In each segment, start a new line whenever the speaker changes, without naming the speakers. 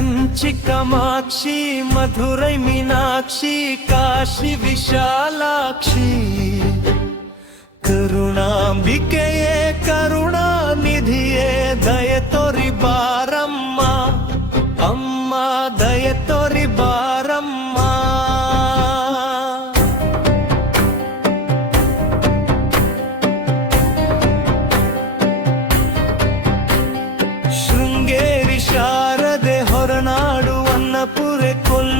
కంచి కమాక్షి మధురై మీనాక్షి కాశీ విశాలాక్షి. కరుణాంబికెయే కరుణానిధియే
దయతో পুরে কল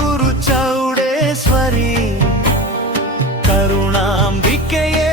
గురు చౌడేశ్వరి. కరుణాంబికయే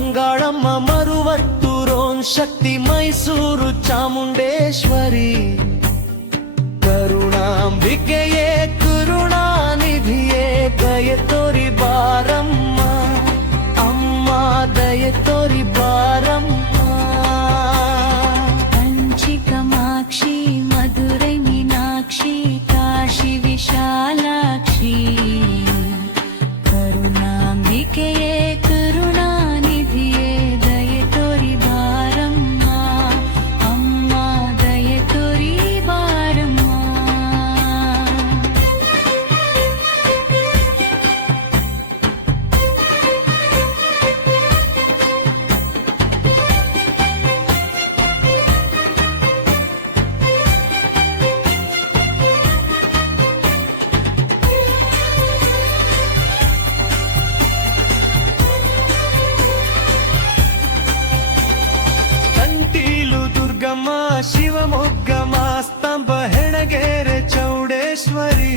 ಅಂಗಾಳಮ್ಮ ಮರುವಟ್ಟೂರೋನ್ ಶಕ್ತಿ ಮೈಸೂರು ಚಾಮುಂಡೇಶ್ವರಿ ಕರುಣಾಂಬಿಕೆಯೇ ದುರ್ಗಮ್ಮ ಶಿವಮೊಗ್ಗಮ್ಮ ಸ್ತಂಭ ಹೆಣಗೆರೆ ಚೌಡೇಶ್ವರಿ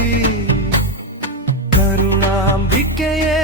ಕರುಣಾಂಬಿಕೆಯೇ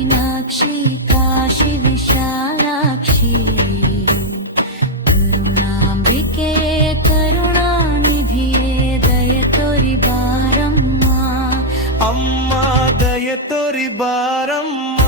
మీనాక్షి కాశీ విశాలాక్షి కరుణాంబికే కరుణానిధియే దయతోరి బారమ్మ
అమ్మ దయ తోరి బారమ్మ